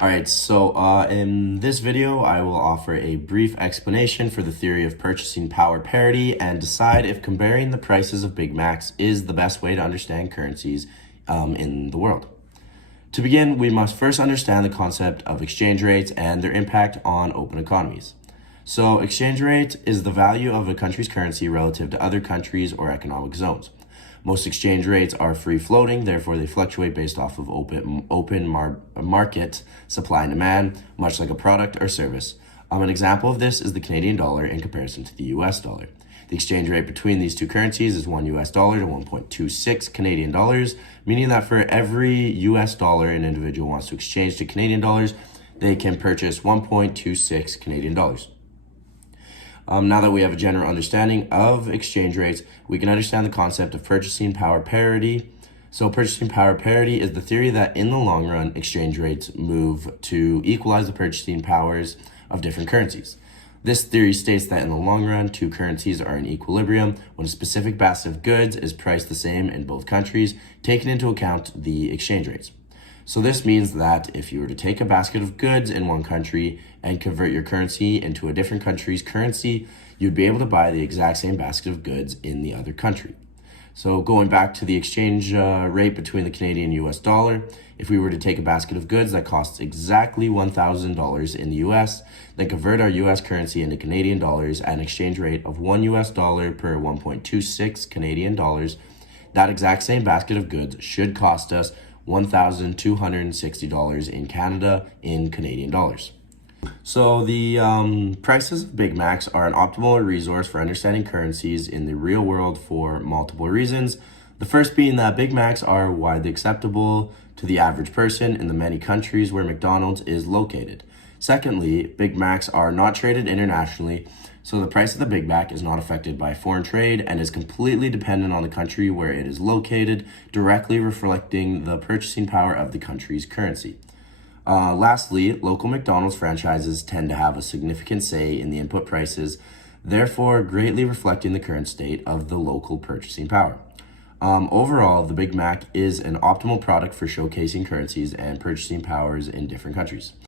All right, so in this video, I will offer a brief explanation for the theory of purchasing power parity and decide if comparing the prices of Big Macs is the best way to understand currencies in the world. To begin, we must first understand the concept of exchange rates and their impact on open economies. So exchange rate is the value of a country's currency relative to other countries or economic zones. Most exchange rates are free floating, therefore they fluctuate based off of market supply and demand, much like a product or service. An example of this is the Canadian dollar in comparison to the US dollar. The exchange rate between these two currencies is $1 US to 1.26 Canadian dollars, meaning that for every US dollar an individual wants to exchange to Canadian dollars, they can purchase 1.26 Canadian dollars. Now that we have a general understanding of exchange rates, we can understand the concept of purchasing power parity. So purchasing power parity is the theory that in the long run, exchange rates move to equalize the purchasing powers of different currencies. This theory states that in the long run, two currencies are in equilibrium when a specific basket of goods is priced the same in both countries, taking into account the exchange rates. So this means that if you were to take a basket of goods in one country and convert your currency into a different country's currency, you'd be able to buy the exact same basket of goods in the other country. So going back to the exchange rate between the Canadian and US dollar, if we were to take a basket of goods that costs exactly $1,000 in the US, then convert our US currency into Canadian dollars at an exchange rate of $1 US per 1.26 Canadian dollars, that exact same basket of goods should cost us $1,260 in Canada in Canadian dollars. So the prices of Big Macs are an optimal resource for understanding currencies in the real world for multiple reasons. The first being that Big Macs are widely acceptable to the average person in the many countries where McDonald's is located. Secondly, Big Macs are not traded internationally, so the price of the Big Mac is not affected by foreign trade and is completely dependent on the country where it is located, directly reflecting the purchasing power of the country's currency. Lastly, local McDonald's franchises tend to have a significant say in the input prices, therefore greatly reflecting the current state of the local purchasing power. Overall, the Big Mac is an optimal product for showcasing currencies and purchasing powers in different countries.